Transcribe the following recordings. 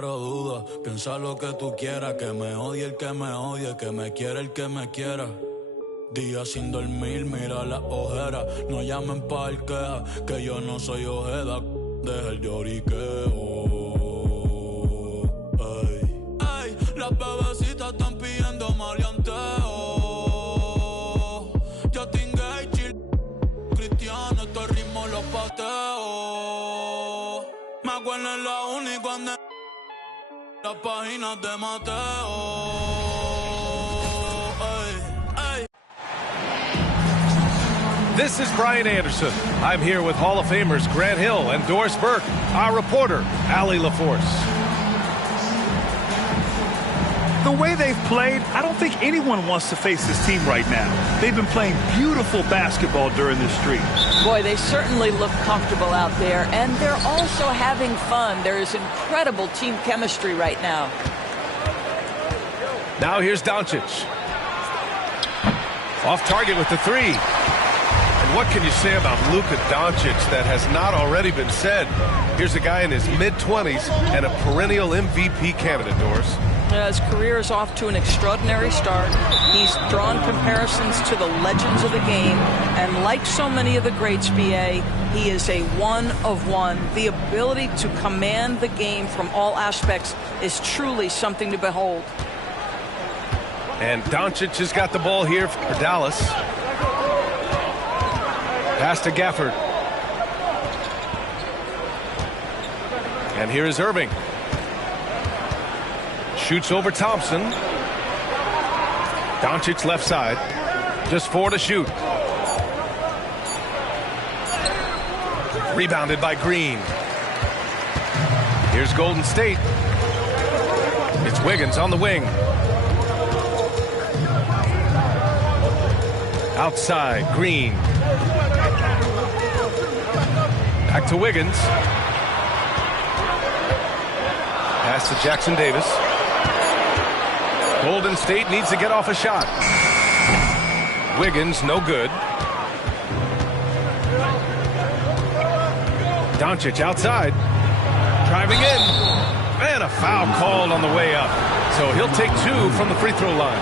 Duda, piensa lo que tú quieras, que me odie el que me odie, que me quiera el que me quiera. Días sin dormir, mira las ojeras, no llamen pa' el queja, que yo no soy Ojeda, deja el lloriqueo. Ey, las bebecitas están pidiendo maleanteo. Justin Gay, chill, Cristiano, este ritmo los pateo. Me acuerdo en la uni cuando las páginas de Mateo. This is Brian Anderson. I'm here with Hall of Famers Grant Hill and Doris Burke, our reporter, Allie LaForce. The way they've played, I don't think anyone wants to face this team right now. They've been playing beautiful basketball during this streak. Boy, they certainly look comfortable out there, and they're also having fun. There is incredible team chemistry right now. Now here's Doncic. Off target with the three. And what can you say about Luka Doncic that has not already been said? Here's a guy in his mid-20s and a perennial MVP candidate, Doris. His career is off to an extraordinary start. He's drawn comparisons to the legends of the game, and like so many of the greats, BA, he is a one-of-one. The ability to command the game from all aspects is truly something to behold. And Doncic has got the ball here for Dallas. Pass to Gafford. And here is Irving. Shoots over Thompson. Doncic left side. Just 4 to shoot. Rebounded by Green. Here's Golden State. It's Wiggins on the wing. Outside, Green. Back to Wiggins. Pass to Jackson Davis. Golden State needs to get off a shot. Wiggins, no good. Doncic outside. Driving in. And a foul called on the way up. So he'll take 2 from the free throw line.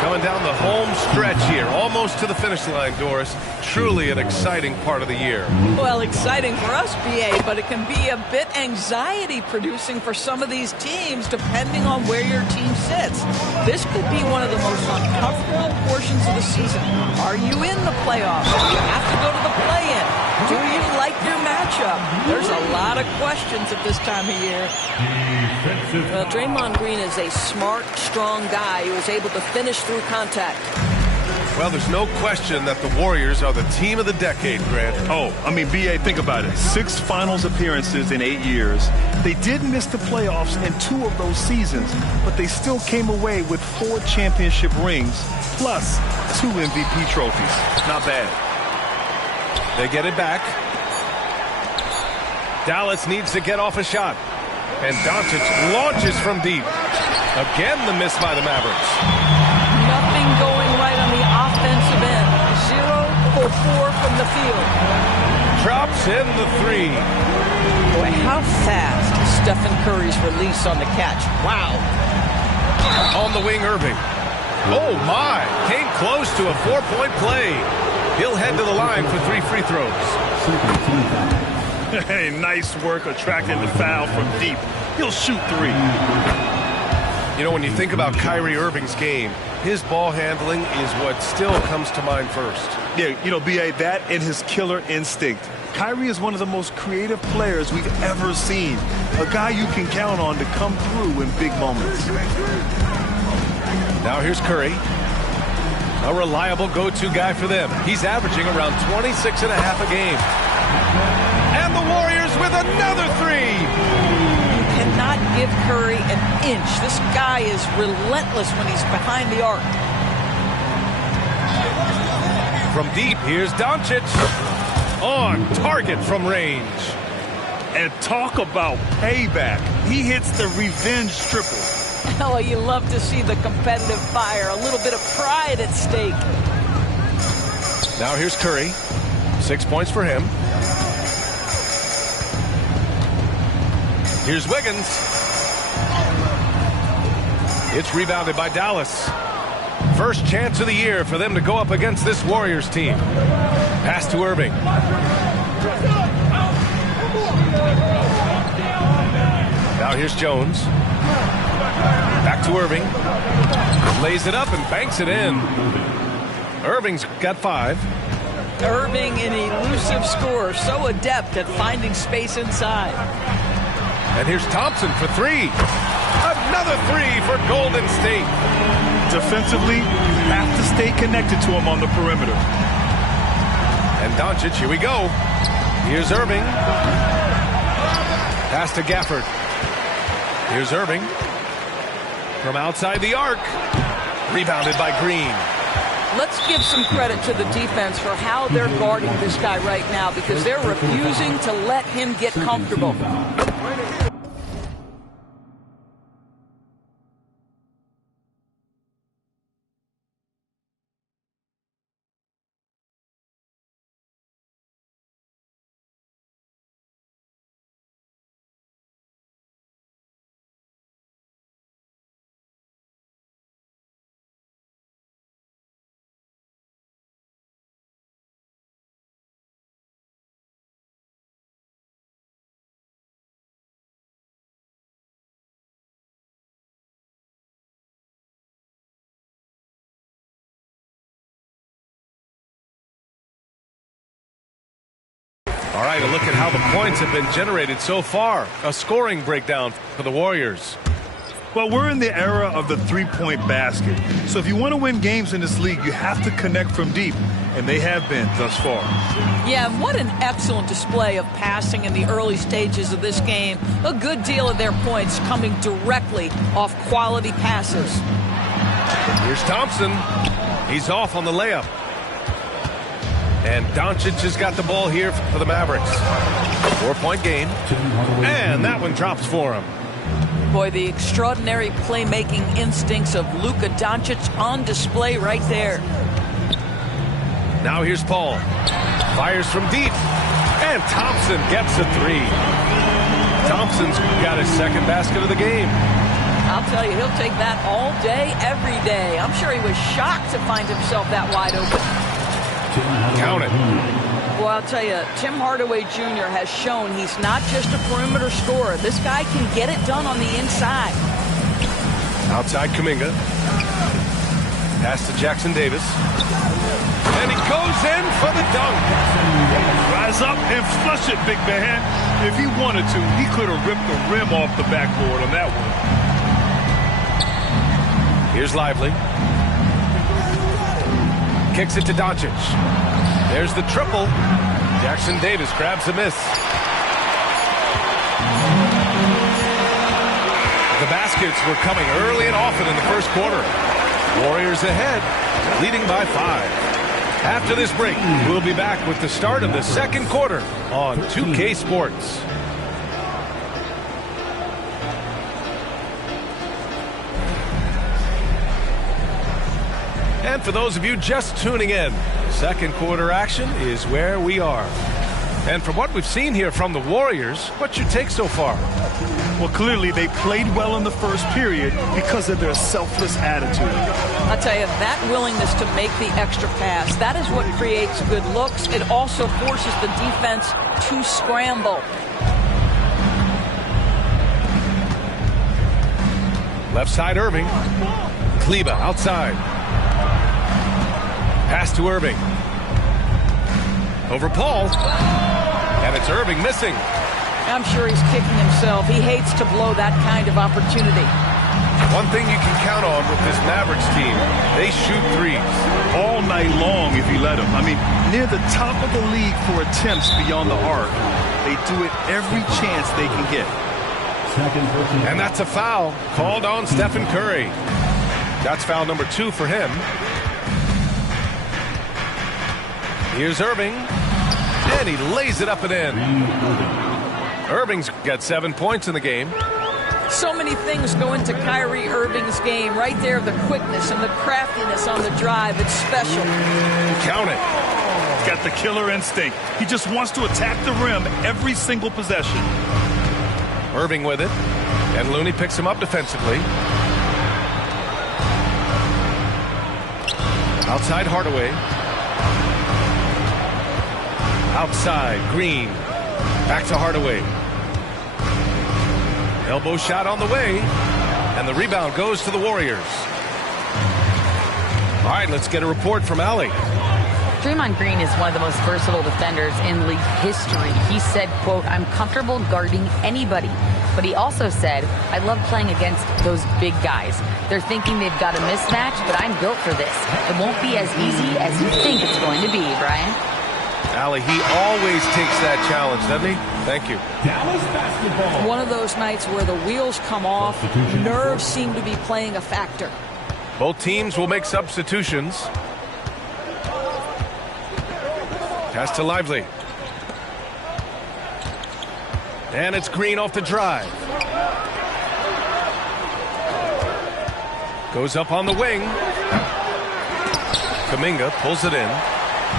Coming down the home stretch here, almost to the finish line, Doris. Truly an exciting part of the year. Well, exciting for us, BA, but it can be a bit anxiety-producing for some of these teams, depending on where your team sits. This could be one of the most uncomfortable portions of the season. Are you in the playoffs? Do you have to go to the play-in? Do you like your matchup? There's a lot of questions at this time of year. Well, Draymond Green is a smart, strong guy who is able to finish through contact. Well, there's no question that the Warriors are the team of the decade, Grant. Oh, I mean, BA, think about it. 6 finals appearances in 8 years. They did miss the playoffs in 2 of those seasons, but they still came away with 4 championship rings, plus 2 MVP trophies. Not bad. They get it back. Dallas needs to get off a shot. And Doncic launches from deep. Again, the miss by the Mavericks. Nothing going right on the offensive end. 0 for 4 from the field. Drops in the 3. Boy, how fast is Stephen Curry's release on the catch. Wow. On the wing, Irving. Oh, my. Came close to a 4-point play. He'll head to the line for 3 free throws. Hey, nice work attracting the foul from deep. He'll shoot 3. You know, when you think about Kyrie Irving's game, his ball handling is what still comes to mind first. Yeah, you know, BA, that and his killer instinct. Kyrie is one of the most creative players we've ever seen. A guy you can count on to come through in big moments. Now here's Curry. A reliable go-to guy for them. He's averaging around 26 and a half a game. And the Warriors with another 3. You cannot give Curry an inch. This guy is relentless when he's behind the arc. From deep, here's Doncic. On target from range. And talk about payback. He hits the revenge triple. Oh, you love to see the competitive fire. A little bit of pride at stake. Now here's Curry. 6 points for him. Here's Wiggins. It's rebounded by Dallas. First chance of the year for them to go up against this Warriors team. Pass to Irving. Now here's Jones. Back to Irving. Lays it up and banks it in. Irving's got 5. Irving, an elusive scorer, so adept at finding space inside. And here's Thompson for 3. Another 3 for Golden State. Defensively, you have to stay connected to him on the perimeter. And Doncic, here we go. Here's Irving. Pass to Gafford. Here's Irving. From outside the arc. Rebounded by Green. Let's give some credit to the defense for how they're guarding this guy right now, because they're refusing to let him get comfortable. All right, a look at how the points have been generated so far. A scoring breakdown for the Warriors. Well, we're in the era of the three-point basket. So if you want to win games in this league, you have to connect from deep. And they have been thus far. Yeah, what an excellent display of passing in the early stages of this game. A good deal of their points coming directly off quality passes. Here's Thompson. He's off on the layup. And Doncic has got the ball here for the Mavericks. 4-point game. And that one drops for him. Boy, the extraordinary playmaking instincts of Luka Doncic on display right there. Now here's Paul. Fires from deep. And Thompson gets a 3. Thompson's got his second basket of the game. I'll tell you, he'll take that all day, every day. I'm sure he was shocked to find himself that wide open. Count it. Well, I'll tell you, Tim Hardaway Jr. has shown he's not just a perimeter scorer. This guy can get it done on the inside. Outside Kuminga. Pass to Jackson Davis. And he goes in for the dunk. Rise up and flush it, big man. If he wanted to, he could have ripped the rim off the backboard on that one. Here's Lively. Kicks it to Doncic. There's the triple. Jackson Davis grabs a miss. The baskets were coming early and often in the first quarter. Warriors ahead, leading by 5. After this break, we'll be back with the start of the second quarter on 2K Sports. And for those of you just tuning in, second quarter action is where we are. And from what we've seen here from the Warriors, what's your take so far? Well, clearly they played well in the first period because of their selfless attitude. I'll tell you, that willingness to make the extra pass, that is what creates good looks. It also forces the defense to scramble. Left side Irving. Kleber outside. Pass to Irving. Over Paul. And it's Irving missing. I'm sure he's kicking himself. He hates to blow that kind of opportunity. One thing you can count on with this Mavericks team, they shoot threes. All night long if you let them. I mean, near the top of the league for attempts beyond the arc. They do it every chance they can get. And that's a foul called on Stephen Curry. That's foul number 2 for him. Here's Irving. And he lays it up and in. Irving's got 7 points in the game. So many things go into Kyrie Irving's game. Right there, the quickness and the craftiness on the drive. It's special. Count it. He's got the killer instinct. He just wants to attack the rim every single possession. Irving with it. And Looney picks him up defensively. Outside Hardaway. Outside Green. Back to Hardaway. Elbow shot on the way. And the rebound goes to the Warriors. All right, let's get a report from Allie. Draymond Green is one of the most versatile defenders in league history. He said, quote, "I'm comfortable guarding anybody." But he also said, "I love playing against those big guys. They're thinking they've got a mismatch, but I'm built for this. It won't be as easy as you think it's going to be," Brian. Allie, he always takes that challenge, doesn't he? Thank you. Dallas basketball. One of those nights where the wheels come off, nerves seem to be playing a factor. Both teams will make substitutions. Pass to Lively. And it's Green off the drive. Goes up on the wing. Kuminga pulls it in.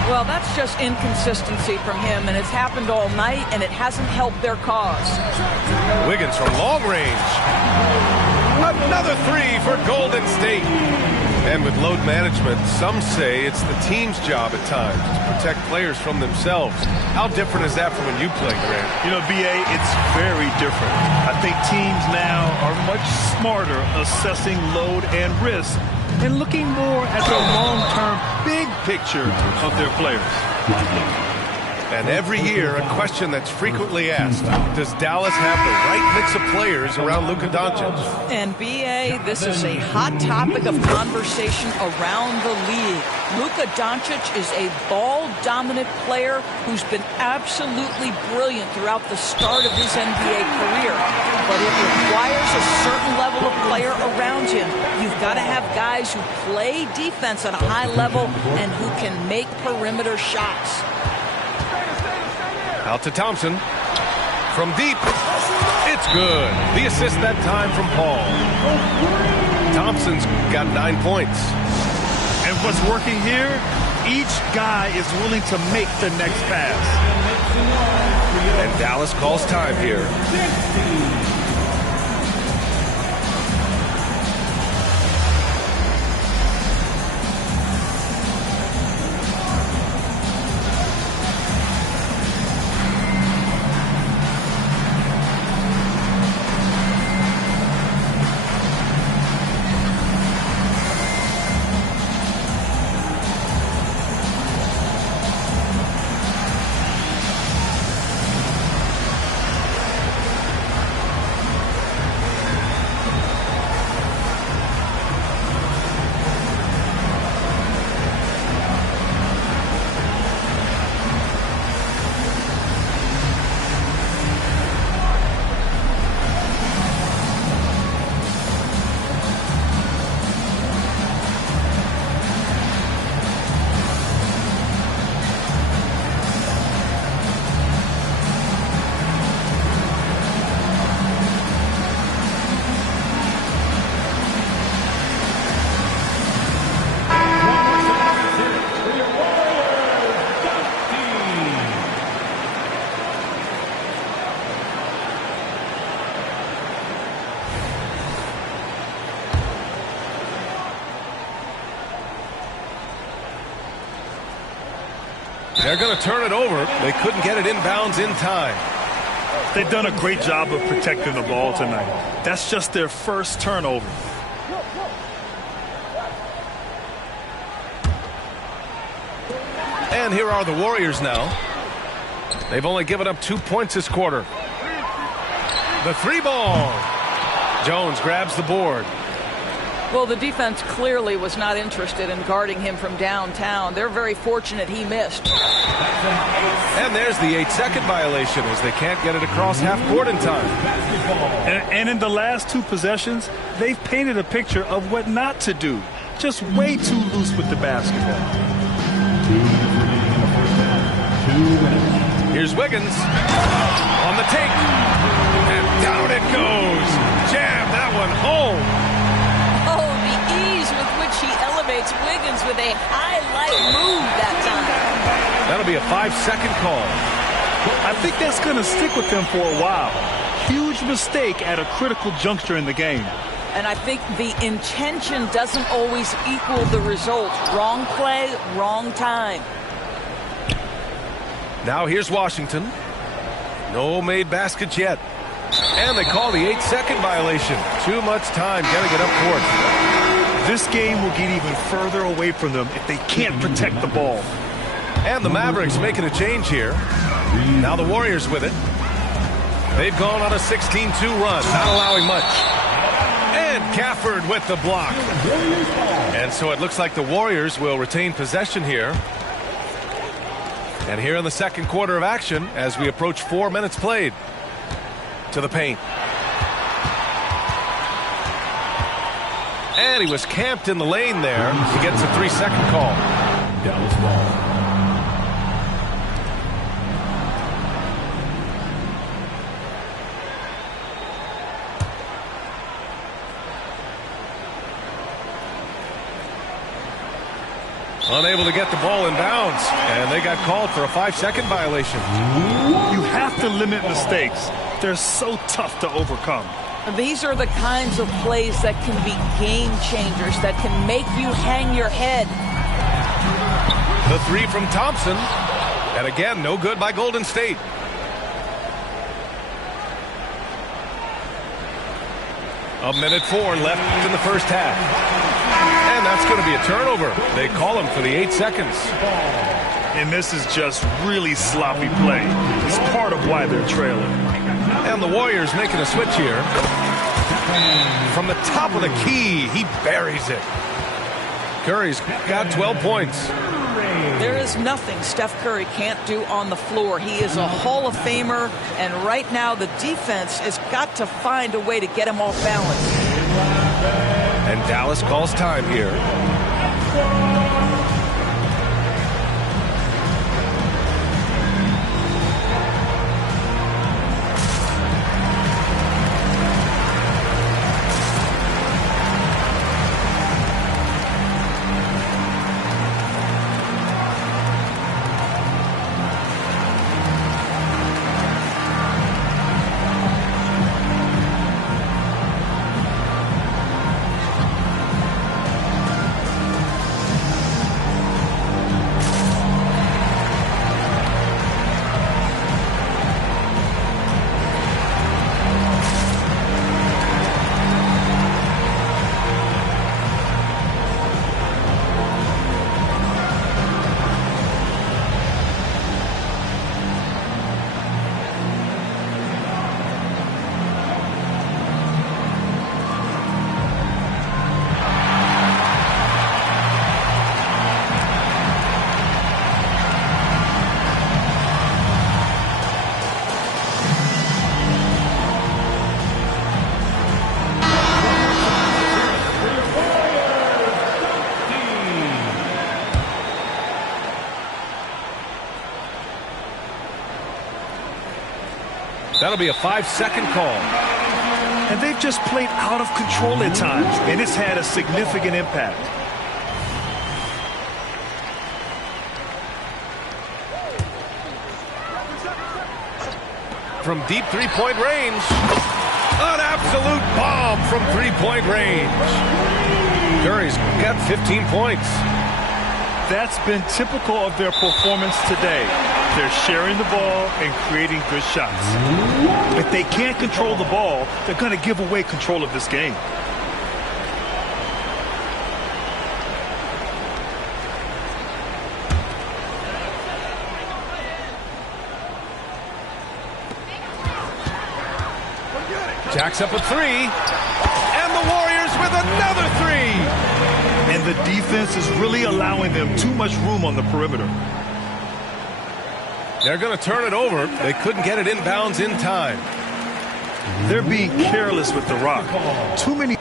Well, that's just inconsistency from him, and it's happened all night, and it hasn't helped their cause. Wiggins from long range. Another three for Golden State. And with load management, some say it's the team's job at times to protect players from themselves. How different is that from when you played, Grant? You know, B.A., it's very different. I think teams now are much smarter assessing load and risk and looking more at the long-term big picture of their players. And every year, a question that's frequently asked, does Dallas have the right mix of players around Luka Doncic? And B.A., this is a hot topic of conversation around the league. Luka Doncic is a ball-dominant player who's been absolutely brilliant throughout the start of his NBA career. But it requires a certain level of player around him. You've got to have guys who play defense at a high level and who can make perimeter shots. Out to Thompson. From deep. It's good. The assist that time from Paul. Thompson's got 9 points. And what's working here, each guy is willing to make the next pass. And Dallas calls time here. They're going to turn it over. They couldn't get it inbounds in time. They've done a great job of protecting the ball tonight. That's just their first turnover. And here are the Warriors now. They've only given up 2 points this quarter. The three ball. Jones grabs the board. Well, the defense clearly was not interested in guarding him from downtown. They're very fortunate he missed. And there's the 8-second violation as they can't get it across half court in time. And in the last 2 possessions, they've painted a picture of what not to do. Just way too loose with the basketball. Here's Wiggins on the take. And down it goes. Jam that one home. Oh, the ease with which he elevates Wiggins with a highlight move that time. That'll be a 5-second call. I think that's going to stick with him for a while. Huge mistake at a critical juncture in the game. And I think the intention doesn't always equal the result. Wrong play, wrong time. Now here's Washington. No made baskets yet. And they call the 8-second violation. Too much time getting it up court. This game will get even further away from them if they can't protect the ball. And the Mavericks making a change here. Now the Warriors with it. They've gone on a 16-2 run, not allowing much. And Gafford with the block. And so it looks like the Warriors will retain possession here. And here in the second quarter of action, as we approach 4 minutes played. To the paint. And he was camped in the lane there. He gets a 3-second call. Dallas ball. Unable to get the ball in bounds, and they got called for a 5-second violation. You have to limit mistakes. They're so tough to overcome. These are the kinds of plays that can be game changers, that can make you hang your head. The 3 from Thompson, and again, no good by Golden State. A minute 4 left in the first half. And that's going to be a turnover. They call him for the 8 seconds. And this is just really sloppy play. It's part of why they're trailing. And the Warriors making a switch here. From the top of the key, he buries it. Curry's got 12 points. There is nothing Steph Curry can't do on the floor. He is a Hall of Famer, and right now the defense has got to find a way to get him off balance. And Dallas calls time here. That'll be a 5-second call. And they've just played out of control at times, and it's had a significant impact. From deep three-point range. An absolute bomb from three-point range. Curry's got 15 points. That's been typical of their performance today. They're sharing the ball and creating good shots. If they can't control the ball, they're going to give away control of this game. Jacks up a 3. And the Warriors with another 3. And the defense is really allowing them too much room on the perimeter. They're going to turn it over. They couldn't get it inbounds in time. They're being careless with the rock. Too many.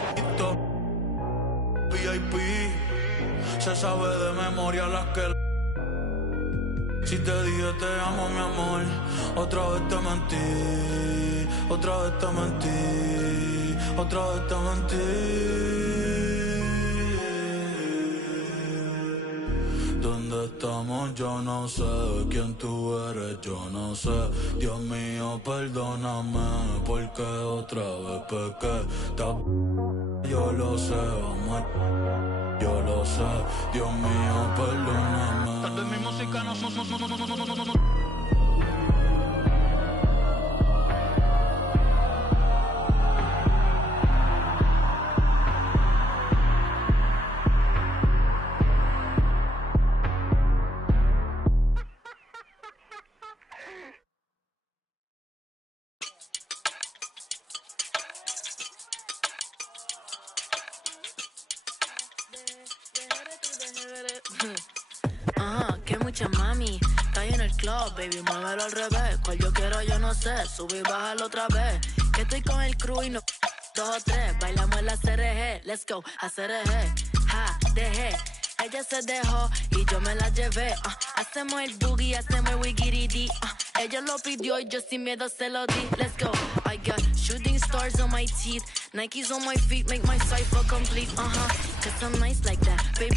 Se sabe de memoria las que. Si te dije te amo, mi amor, otra vez te mentí, otra vez te mentí, otra vez te mentí. ¿Dónde estamos? Yo no sé. ¿Quién tú eres? Yo no sé. Dios mío, perdóname, porque otra vez pequé. Yo lo sé, amor. Yo lo sé. Dios mío, perdóname. Tal vez mi música no. Que mucha mami, está ahí en el club, baby, muévelo al revés. Cual yo quiero, yo no sé, sube y bájalo otra vez. Que estoy con el crew y no 2 o 3, bailamos en la CRG, let's go, a CRG, ja, dejé. Ella se dejó y yo me la llevé, hacemos el boogie, hacemos el wiggity, ella lo pidió y yo sin miedo se lo di, let's go. I got shooting stars on my teeth, Nikes on my feet, make my cipher complete, cause I'm nice like that, baby.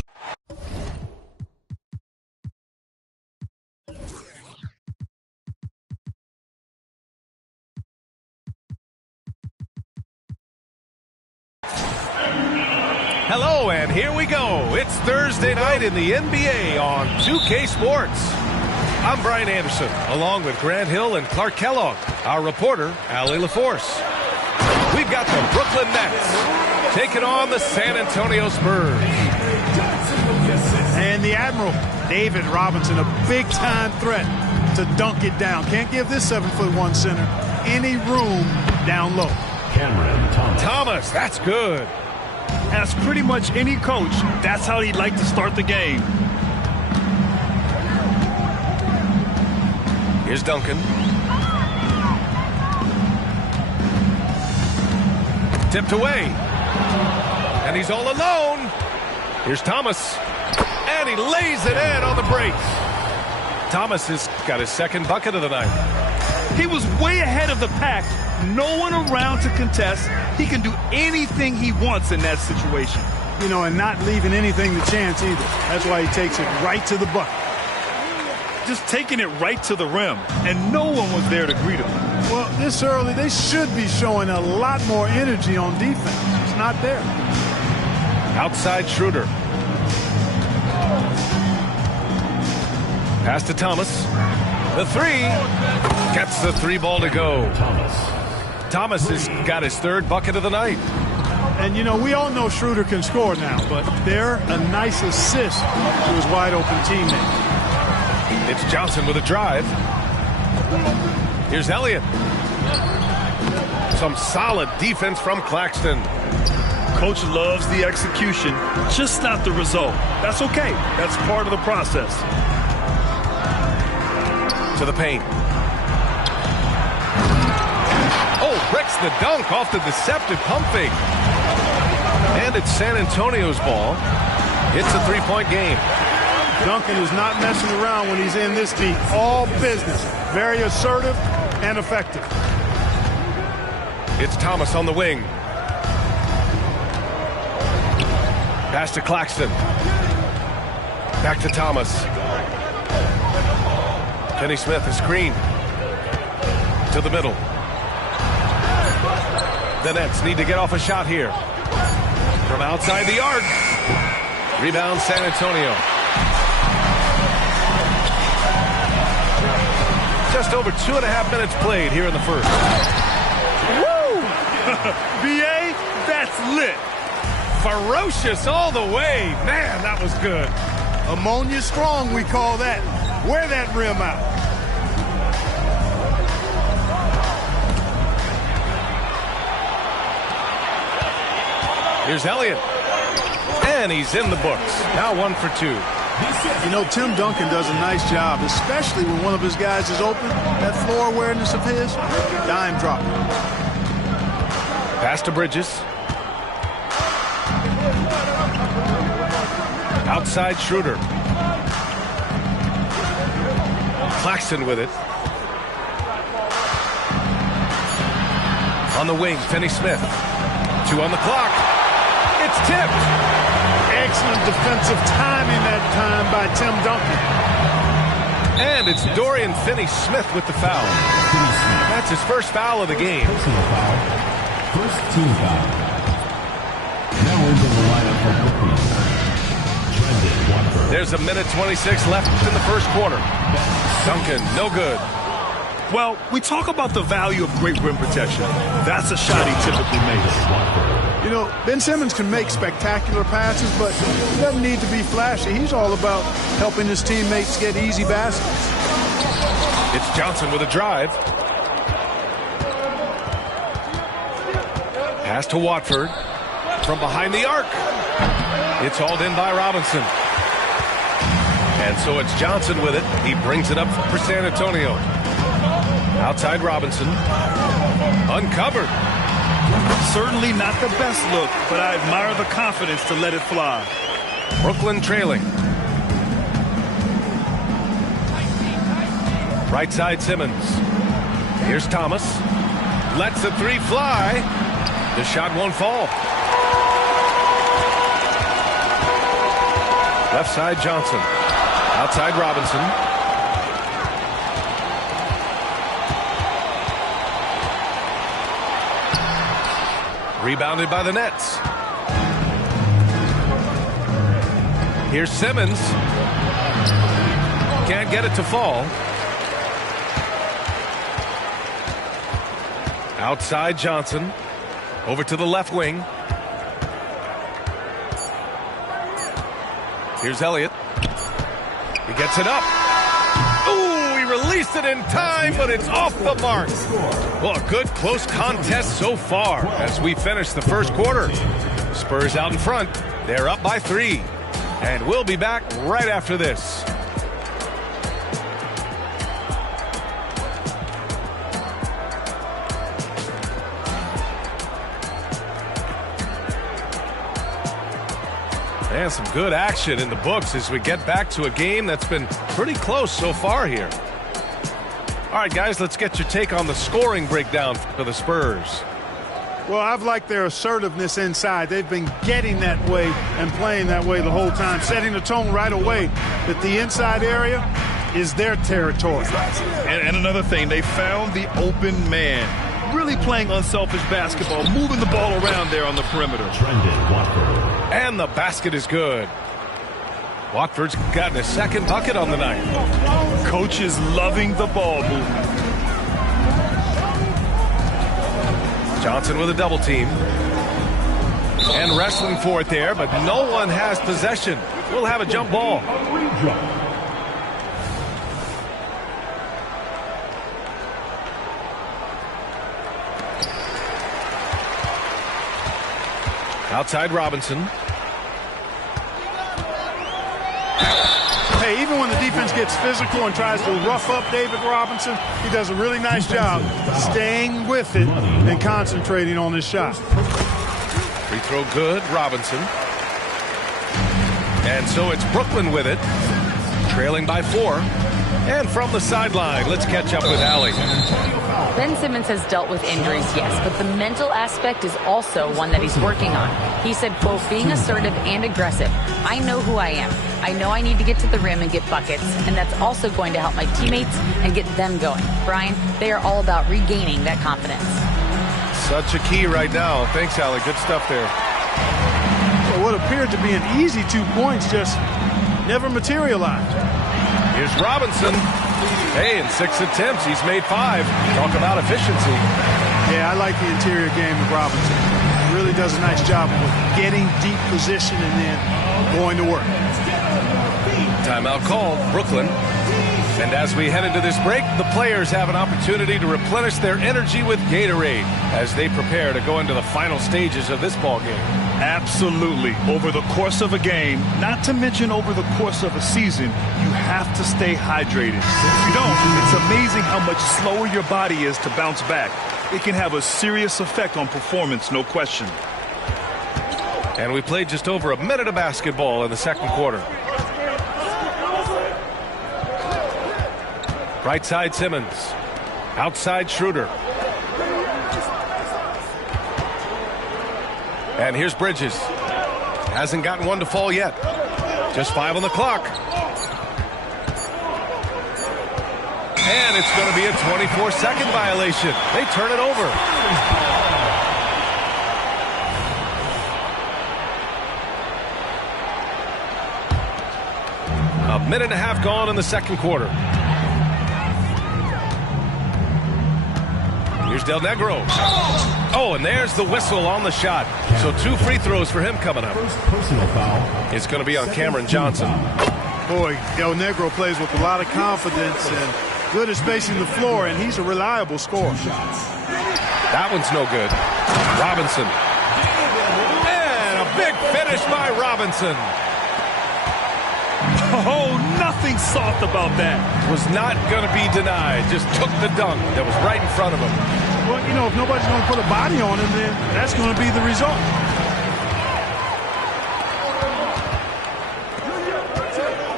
Hello, and here we go. It's Thursday night in the NBA on 2K Sports. I'm Brian Anderson, along with Grant Hill and Clark Kellogg, our reporter, Allie LaForce. We've got the Brooklyn Nets taking on the San Antonio Spurs. And the Admiral, David Robinson, a big-time threat to dunk it down. Can't give this 7'1" center any room down low. Cameron Thomas, that's good. Ask pretty much any coach, that's how he'd like to start the game. Here's Duncan. Tipped away. And he's all alone. Here's Thomas. And he lays it in on the break. Thomas has got his second bucket of the night. He was way ahead of the pack. No one around to contest. He can do anything he wants in that situation. You know, and not leaving anything to chance either. That's why he takes it right to the bucket. Just taking it right to the rim, and no one was there to greet him. Well, this early, they should be showing a lot more energy on defense. It's not there. Outside Schroeder. Pass to Thomas. The three. Gets the 3 ball to go. Thomas has got his 3rd bucket of the night. And, you know, we all know Schroeder can score now, but they're a nice assist to his wide-open teammate. It's Johnson with a drive. Here's Elliott. Some solid defense from Claxton. Coach loves the execution, just not the result. That's okay. That's part of the process. To the paint. Oh, breaks the dunk off the deceptive pump fake. And it's San Antonio's ball. It's a 3-point game. Duncan is not messing around when he's in this deep. All business. Very assertive and effective. It's Thomas on the wing. Pass to Claxton. Back to Thomas. Finney Smith, a screen. To the middle. The Nets need to get off a shot here. From outside the arc. Rebound San Antonio. Just over 2.5 minutes played here in the first. Woo! BA, that's lit. Ferocious all the way. Man, that was good. Ammonia strong, we call that. Wear that rim out. Here's Elliott. And he's in the books. Now 1 for 2. You know, Tim Duncan does a nice job, especially when one of his guys is open. That floor awareness of his, dime drop. Pass to Bridges. Outside Schroeder. Claxton with it. On the wing, Finney Smith. 2 on the clock. It's tipped. Excellent defensive timing that time by Tim Duncan. And it's Dorian Finney-Smith with the foul. That's his first foul of the game. First team foul. Now into the lineup for Brooklyn. Trendon Watford. There's a minute 26 left in the first quarter. Duncan, no good. Well, we talk about the value of great rim protection. That's a shot he typically makes. You know, Ben Simmons can make spectacular passes, but he doesn't need to be flashy. He's all about helping his teammates get easy baskets. It's Johnson with a drive. Pass to Watford from behind the arc. It's hauled in by Robinson. And so it's Johnson with it. He brings it up for San Antonio. Outside Robinson. Uncovered. Certainly not the best look, but I admire the confidence to let it fly. Brooklyn trailing. Right side Simmons. Here's Thomas. Lets the three fly. The shot won't fall. Left side Johnson. Outside Robinson. Rebounded by the Nets. Here's Simmons. Can't get it to fall. Outside Johnson. Over to the left wing. Here's Elliott. He gets it up. Ooh, he released it in time, but it's off the mark. Well, a good close contest so far as we finish the first quarter. Spurs out in front. They're up by 3. And we'll be back right after this. And some good action in the books as we get back to a game that's been pretty close so far here. All right, guys, let's get your take on the scoring breakdown for the Spurs. Well, I've liked their assertiveness inside. They've been getting that way and playing that way the whole time, setting the tone right away that the inside area is their territory. And another thing, they found the open man. Really playing unselfish basketball, moving the ball around there on the perimeter. Trendon Watford. And the basket is good. Watford's gotten his second bucket on the night. Coach is loving the ball movement. Johnson with a double team. And wrestling for it there, but no one has possession. We'll have a jump ball. Outside Robinson. Hey, even when the defense gets physical and tries to rough up David Robinson, he does a really nice job staying with it and concentrating on his shot. Free throw good, Robinson. And so it's Brooklyn with it, trailing by 4. And from the sideline, let's catch up with Allie. Ben Simmons has dealt with injuries, yes, but the mental aspect is also one that he's working on. He said, quote, being assertive and aggressive. I know who I am. I know I need to get to the rim and get buckets, and that's also going to help my teammates and get them going. Brian, they are all about regaining that confidence. Such a key right now. Thanks, Allie. Good stuff there. So what appeared to be an easy 2 points just never materialized. Here's Robinson. Hey, in 6 attempts, he's made 5. Talk about efficiency. Yeah, I like the interior game of Robinson. He really does a nice job of getting deep position and then going to work. Timeout called, Brooklyn. And as we head into this break, the players have an opportunity to replenish their energy with Gatorade as they prepare to go into the final stages of this ball game. Absolutely. Over the course of a game, not to mention over the course of a season, you have to stay hydrated. If you don't, it's amazing how much slower your body is to bounce back. It can have a serious effect on performance, no question. And we played just over a minute of basketball in the second quarter. Right side Simmons. Outside Schroeder. And here's Bridges. Hasn't gotten one to fall yet. Just 5 on the clock. And it's going to be a 24-second violation. They turn it over. A minute and a half gone in the second quarter. Here's Del Negro. Oh, and there's the whistle on the shot. So 2 free throws for him coming up. First personal foul. It's going to be on Cameron Johnson. Boy, Del Negro plays with a lot of confidence and good at spacing the floor, and he's a reliable scorer. That one's no good. Robinson. And a big finish by Robinson. Oh, nothing soft about that. Was not going to be denied. Just took the dunk that was right in front of him. Well, you know, if nobody's going to put a body on him, then that's going to be the result.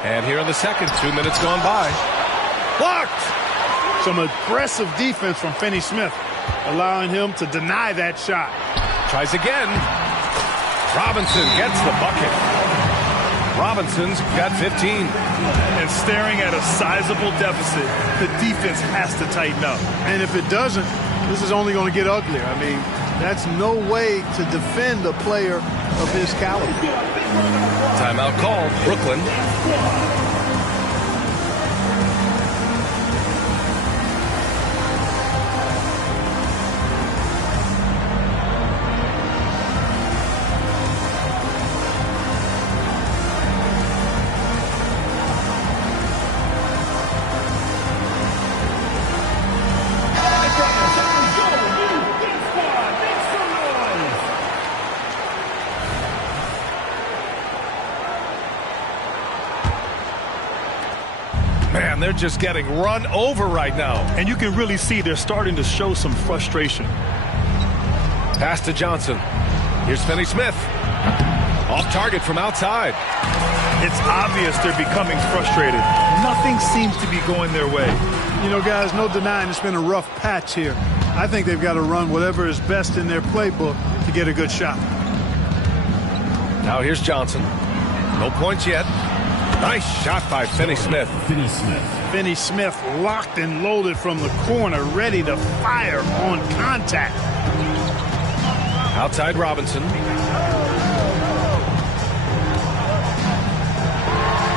And here in the second, 2 minutes gone by. Blocked! Some aggressive defense from Finney Smith, allowing him to deny that shot. Tries again. Robinson gets the bucket. Robinson's got 15. And staring at a sizable deficit, the defense has to tighten up. And if it doesn't, this is only going to get uglier. I mean, that's no way to defend a player of his caliber. Timeout called. Brooklyn. Man, they're just getting run over right now. And you can really see they're starting to show some frustration. Pass to Johnson. Here's Finney Smith. Off target from outside. It's obvious they're becoming frustrated. Nothing seems to be going their way. You know, guys, no denying it's been a rough patch here. I think they've got to run whatever is best in their playbook to get a good shot. Now here's Johnson. No points yet. Nice shot by Finney Smith. Finney Smith locked and loaded from the corner, ready to fire on contact. Outside Robinson.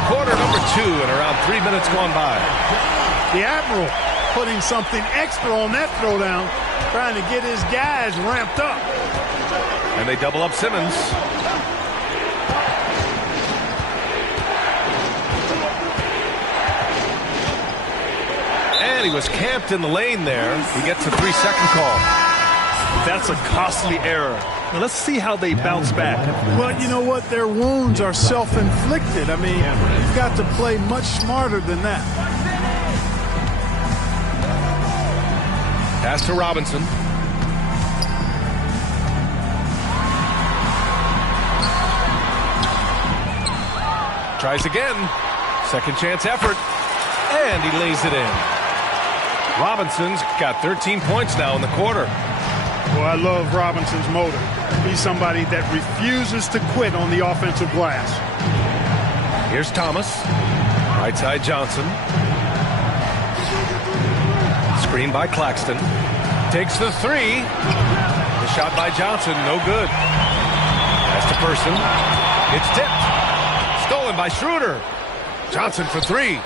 Quarter number 2 and around 3 minutes gone by. The Admiral putting something extra on that throwdown, trying to get his guys ramped up. And they double up Simmons. And he was camped in the lane there. He gets a 3-second call. That's a costly error. Now let's see how they bounce back. Well, you know what? Their wounds are self-inflicted. I mean, you've got to play much smarter than that. Pass to Robinson. Tries again. Second chance effort. And he lays it in. Robinson's got 13 points now in the quarter. Well, I love Robinson's motor. He's somebody that refuses to quit on the offensive glass. Here's Thomas. Right side Johnson. Screen by Claxton. Takes the 3. The shot by Johnson, no good. Pass to Person. It's tipped. Stolen by Schroeder. Johnson for 3.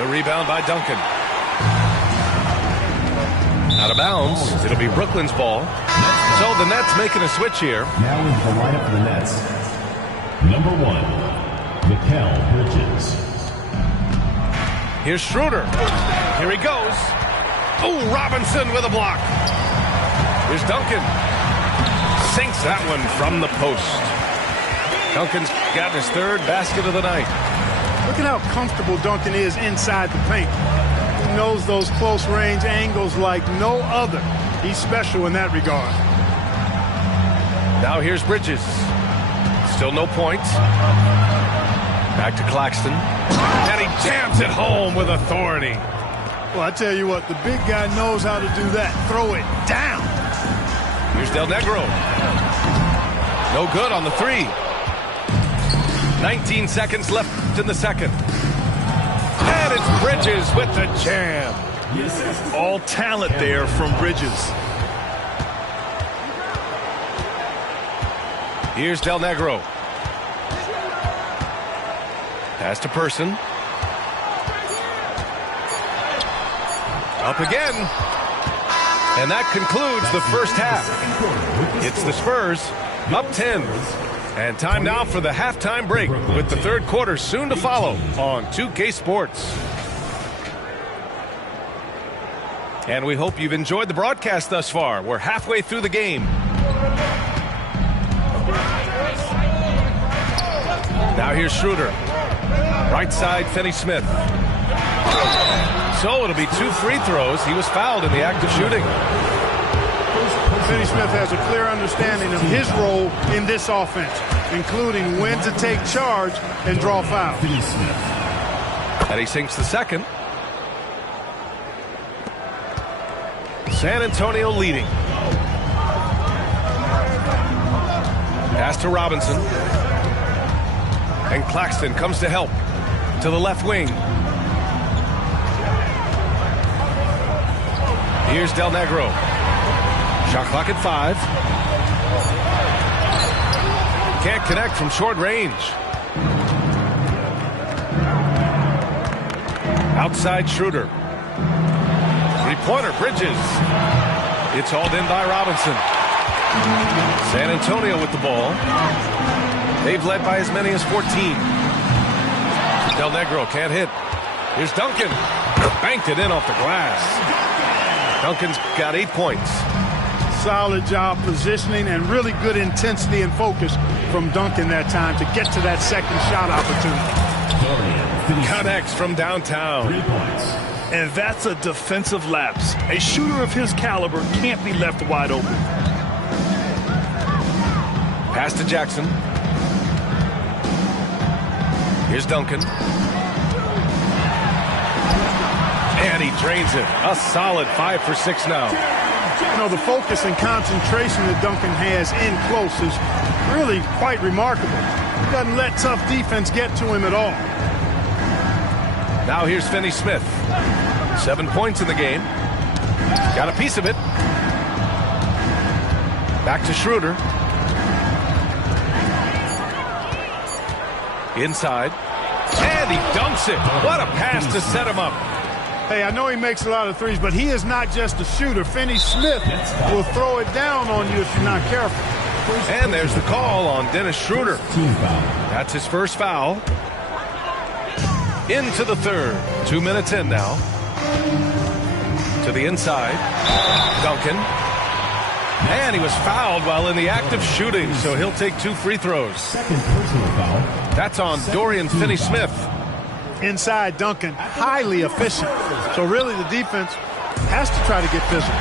The rebound by Duncan. Out of bounds. It'll be Brooklyn's ball. So the Nets making a switch here. Now into the lineup for the Nets. Number 1, Mikal Bridges. Here's Schroeder. Here he goes. Oh, Robinson with a block. Here's Duncan. Sinks that one from the post. Duncan's got his 3rd basket of the night. Look at how comfortable Duncan is inside the paint. He knows those close range angles like no other. He's special in that regard. Now here's Bridges. Still no points. Back to Claxton. And he jams it home with authority. Well, I tell you what, the big guy knows how to do that. Throw it down. Here's Del Negro. No good on the 3. 19 seconds left in the second. And it's Bridges with the jam. All talent there from Bridges. Here's Del Negro. Pass to Person. Up again. And that concludes the first half. It's the Spurs up 10. And time now for the halftime break with the third quarter soon to follow on 2K Sports. And we hope you've enjoyed the broadcast thus far. We're halfway through the game. Now here's Schroeder. Right side, Finney-Smith. So it'll be 2 free throws. He was fouled in the act of shooting. Finney-Smith has a clear understanding of his role in this offense, including when to take charge and draw fouls. And he sinks the second. San Antonio leading. Pass to Robinson. And Claxton comes to help. To the left wing. Here's Del Negro. Shot clock at 5. Can't connect from short range. Outside Schroeder. Three-pointer, Bridges. It's hauled in by Robinson. San Antonio with the ball. They've led by as many as 14. Del Negro can't hit. Here's Duncan. Banked it in off the glass. Duncan's got 8 points. Solid job positioning and really good intensity and focus from Duncan that time to get to that second shot opportunity. Connects from downtown. 3 points. And that's a defensive lapse. A shooter of his caliber can't be left wide open. Pass to Jackson. Here's Duncan. And he drains it. A solid 5 for 6 now. You know, the focus and concentration that Duncan has in close is really quite remarkable. He doesn't let tough defense get to him at all. Now here's Finney-Smith. 7 points in the game. Got a piece of it. Back to Schroeder. Inside. And he dunks it. What a pass to set him up. Hey, I know he makes a lot of threes, but he is not just a shooter. Finney-Smith will throw it down on you if you're not careful. And there's the call on Dennis Schroeder. That's his first foul. Into the third. 2 minutes in now. To the inside. Duncan. And he was fouled while in the act of shooting, so he'll take 2 free throws. Second personal foul. That's on Dorian Finney-Smith. Inside Duncan, highly efficient. So really the defense has to try to get physical.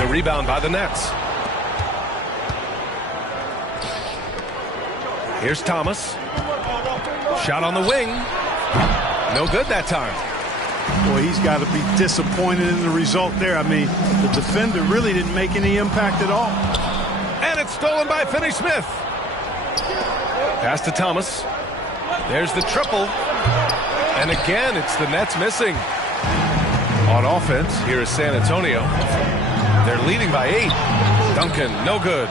The rebound by the Nets. Here's Thomas. Shot on the wing. No good that time. Boy, he's got to be disappointed in the result there. I mean, the defender really didn't make any impact at all. And it's stolen by Finney-Smith. Pass to Thomas. There's the triple. And again, it's the Nets missing. On offense, here is San Antonio. They're leading by 8. Duncan, no good.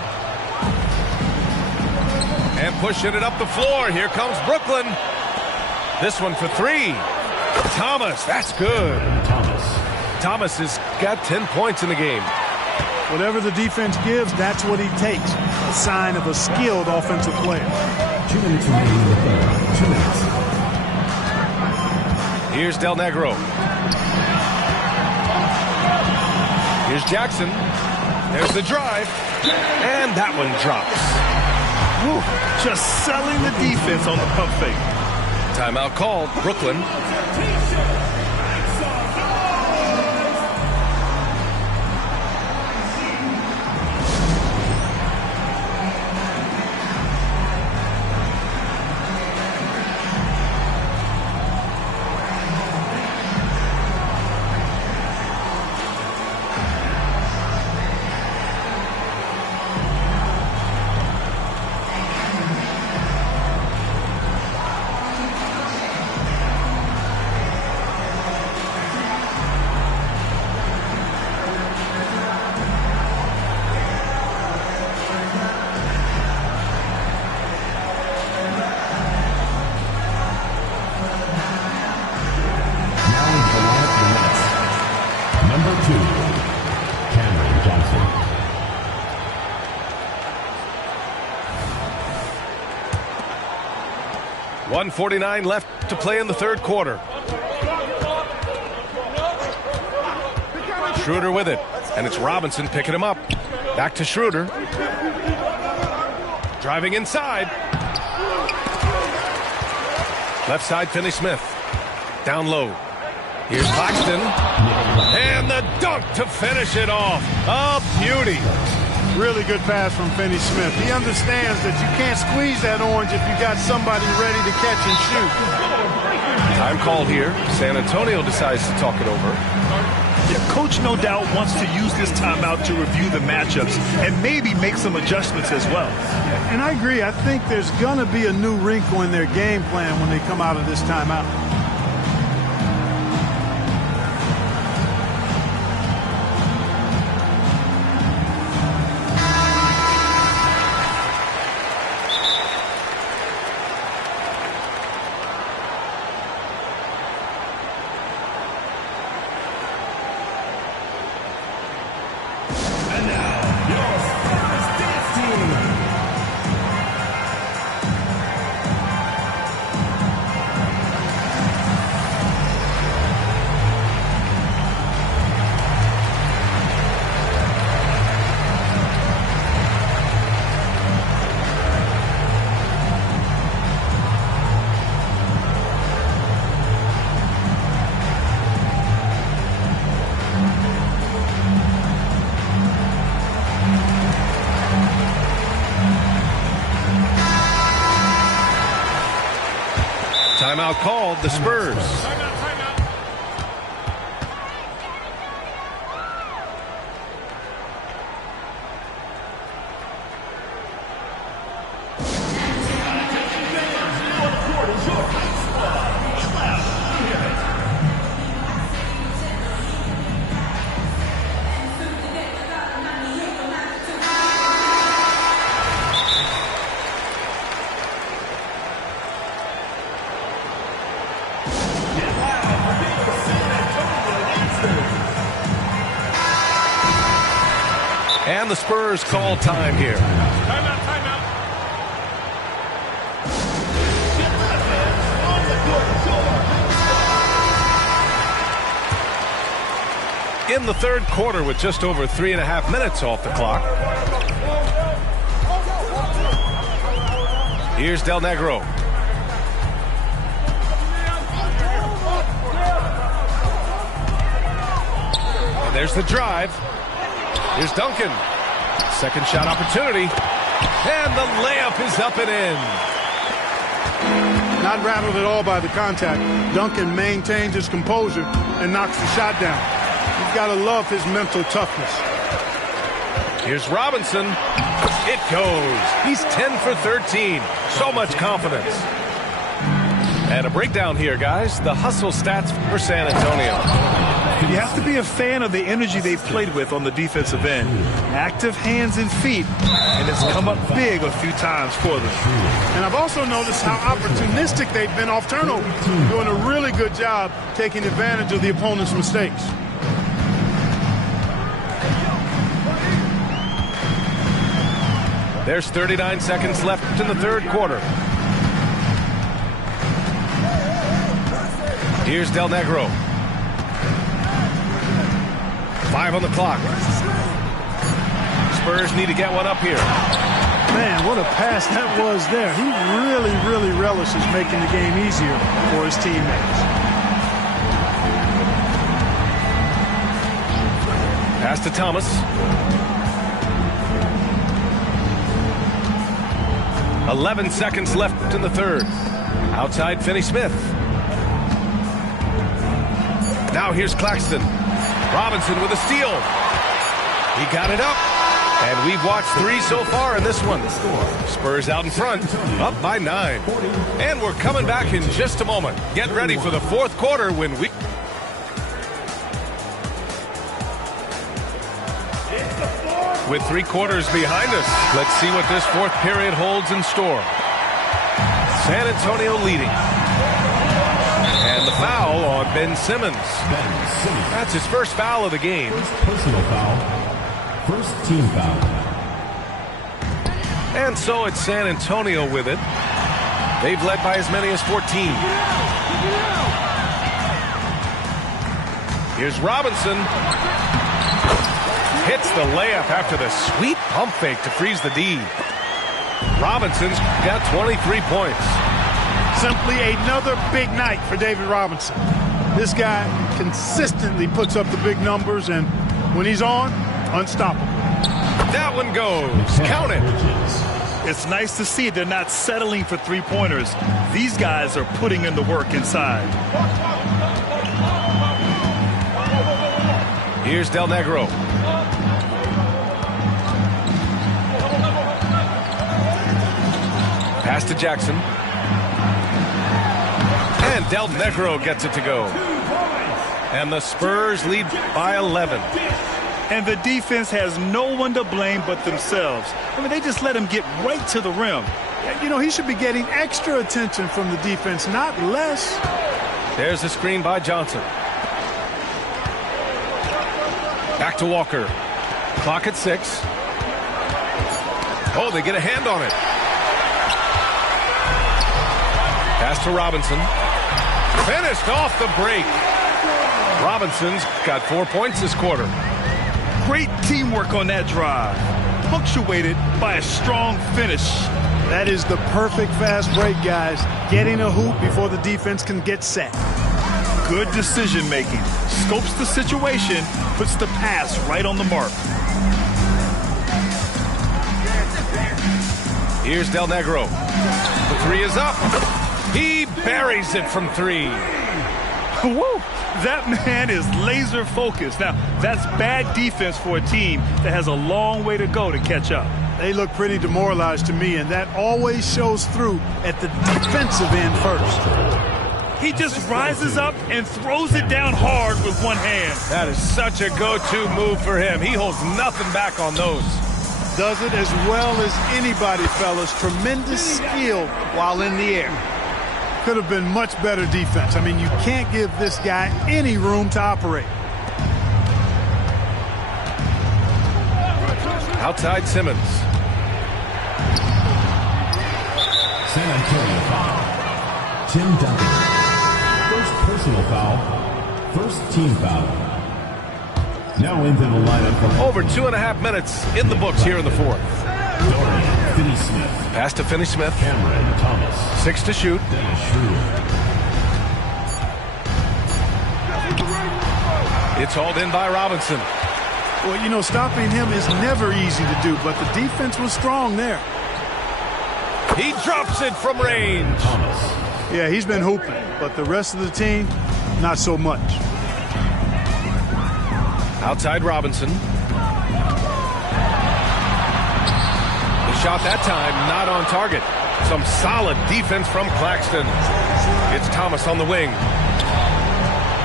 And pushing it up the floor. Here comes Brooklyn. This one for 3. Thomas, that's good. Thomas has got 10 points in the game. Whatever the defense gives, that's what he takes. A sign of a skilled offensive player. 2 minutes remaining in the third. 2 minutes. Here's Del Negro. Here's Jackson. There's the drive. And that one drops. Whew, just selling the defense on the pump fake. Timeout called. Brooklyn. 1:49 left to play in the third quarter. Schroeder with it, and it's Robinson picking him up. Back to Schroeder. Driving inside. Left side, Finney-Smith. Down low. Here's Claxton. And the dunk to finish it off. A beauty. Really good pass from Finney-Smith. He understands that you can't squeeze that orange if you got somebody ready to catch and shoot. Time called here. San Antonio decides to talk it over. Yeah, Coach no doubt wants to use this timeout to review the matchups and maybe make some adjustments as well. And I agree. I think there's going to be a new wrinkle in their game plan when they come out of this timeout. Timeout called, the Spurs. And the Spurs call time here. Timeout, timeout. In the third quarter with just over 3.5 minutes off the clock. Here's Del Negro. And there's the drive. Here's Duncan. Second shot opportunity. And the layup is up and in. Not rattled at all by the contact. Duncan maintains his composure and knocks the shot down. You've got to love his mental toughness. Here's Robinson. It goes. He's 10 for 13. So much confidence. And a breakdown here, guys. The hustle stats for San Antonio. You have to be a fan of the energy they've played with on the defensive end. Active hands and feet, and it's come up big a few times for them. And I've also noticed how opportunistic they've been off turnover, doing a really good job taking advantage of the opponent's mistakes. There's 39 seconds left in the third quarter. Here's Del Negro. 5 on the clock. Spurs need to get one up here. Man, what a pass that was there. He really, really relishes making the game easier for his teammates. Pass to Thomas. "11 seconds left in the third. Outside Finney-Smith. Now here's Claxton. Robinson with a steal. He got it up. And we've watched 3 so far in this one. Spurs out in front, up by 9. And we're coming back in just a moment. Get ready for the fourth quarter when we... With 3 quarters behind us, let's see what this fourth period holds in store. San Antonio leading. And the foul on Ben Simmons. That's his first foul of the game. First personal foul. First team foul. And so it's San Antonio with it. They've led by as many as 14. Here's Robinson. Hits the layup after the sweet pump fake to freeze the D. Robinson's got 23 points. Simply another big night for David Robinson. This guy consistently puts up the big numbers, and when he's on, unstoppable. That one goes. Count it. It's nice to see they're not settling for three-pointers. These guys are putting in the work inside. Here's Del Negro. Pass to Jackson. And Del Negro gets it to go. And the Spurs lead by 11. And the defense has no one to blame but themselves. I mean, they just let him get right to the rim. You know, he should be getting extra attention from the defense, not less. There's a screen by Johnson. Back to Walker. Clock at 6. Oh, they get a hand on it. Pass to Robinson. Finished off the break. Robinson's got 4 points this quarter. Great teamwork on that drive, punctuated by a strong finish. That is the perfect fast break, guys. Getting a hoop before the defense can get set. Good decision making. Scopes the situation, puts the pass right on the mark. Here's Del Negro. The three is up. He buries it from 3. Woo! That man is laser focused. Now, that's bad defense for a team that has a long way to go to catch up. They look pretty demoralized to me, and that always shows through at the defensive end first. He just rises up and throws it down hard with one hand. That is such a go-to move for him. He holds nothing back on those. Does it as well as anybody, fellas. Tremendous skill while in the air. Could have been much better defense. I mean, you can't give this guy any room to operate. Outside Simmons. San Antonio foul. Tim Duncan. First personal foul. First team foul. Now into the lineup from over 2.5 minutes in the books here in the fourth. Dorian Finney-Smith. Pass to Finney-Smith. Cameron Thomas. 6 to shoot. Dennis Schroeder. It's hauled in by Robinson. Well, you know, stopping him is never easy to do, but the defense was strong there. He drops it from range. Thomas. Yeah, he's been hooping, but the rest of the team, not so much. Outside Robinson. The shot that time not on target. Some solid defense from Claxton. It's Thomas on the wing.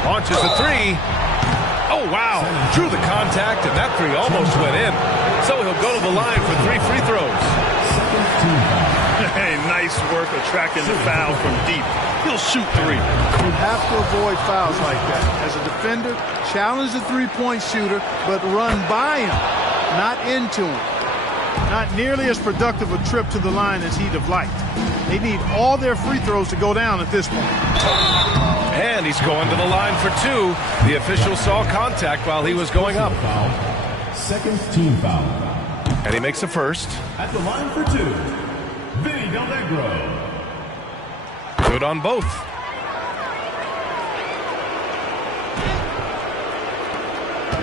Launches a 3. Oh, wow. Drew the contact, and that 3 almost went in. So he'll go to the line for 3 free throws. Hey, nice work attracting the foul from deep. He'll shoot 3. You have to avoid fouls like that. As a defender, challenge the three-point shooter, but run by him, not into him. Not nearly as productive a trip to the line as he'd have liked. They need all their free throws to go down at this point. And he's going to the line for 2. The official saw contact while he was going up. Second team foul. And he makes a first. At the line for 2, Vinny Del Negro. Good on both.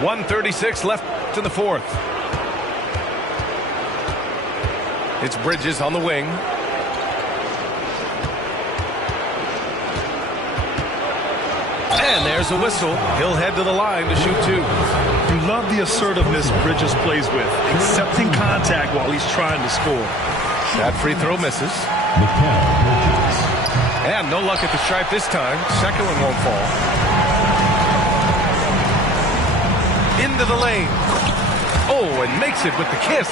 .136 left in the fourth. It's Bridges on the wing. And there's a whistle. He'll head to the line to shoot 2. You love the assertiveness Bridges plays with, accepting contact while he's trying to score. That free throw misses. And no luck at the stripe this time. Second one won't fall. Into the lane. Oh, and makes it with the kiss.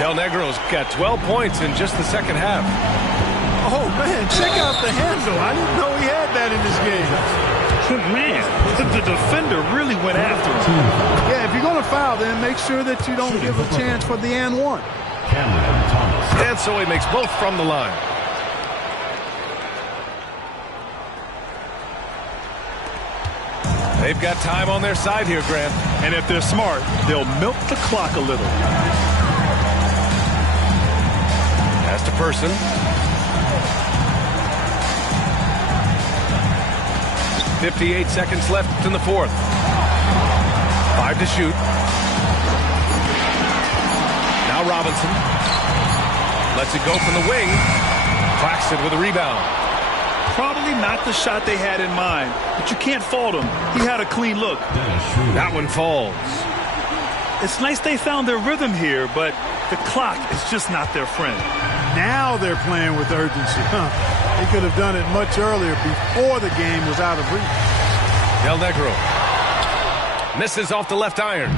Del Negro's got 12 points in just the second half. Oh, man, check out the handle. I didn't know he had that in this game. Man, the defender really went after him. Yeah, if you're going to foul, then make sure that you don't give a chance for the and one. And so he makes both from the line. They've got time on their side here, Grant. And if they're smart, they'll milk the clock a little. Pass to Person. .58 seconds left in the fourth. 5 to shoot. Now Robinson. Lets it go from the wing. Claxton with a rebound. Probably not the shot they had in mind, but you can't fault him. He had a clean look. That one falls. It's nice they found their rhythm here, but the clock is just not their friend. Now they're playing with urgency. They could have done it much earlier before the game was out of reach. Del Negro misses off the left iron.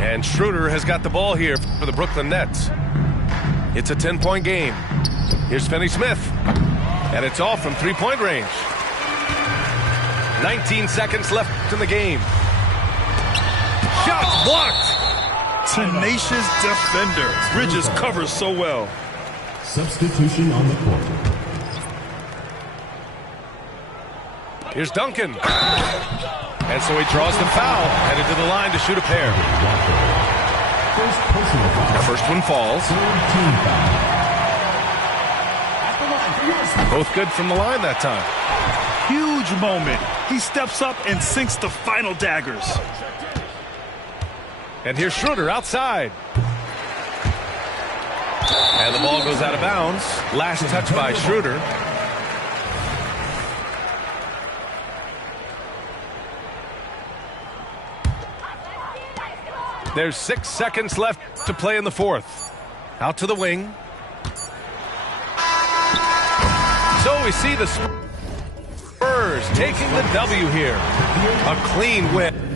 And Schroeder has got the ball here for the Brooklyn Nets. It's a 10-point game. Here's Finney-Smith. And it's all from three-point range. 19 seconds left in the game. Shots blocked. Tenacious defender. Bridges covers so well. Substitution on the court. Here's Duncan. And so he draws the foul. Headed to the line to shoot a pair. First personal foul. The first one falls. Team foul. Both good from the line that time. Huge moment. He steps up and sinks the final daggers. And here's Schroeder outside. And the ball goes out of bounds. Last touch by Schroeder. There's 6 seconds left to play in the fourth. Out to the wing. So we see the Spurs taking the W here. A clean win.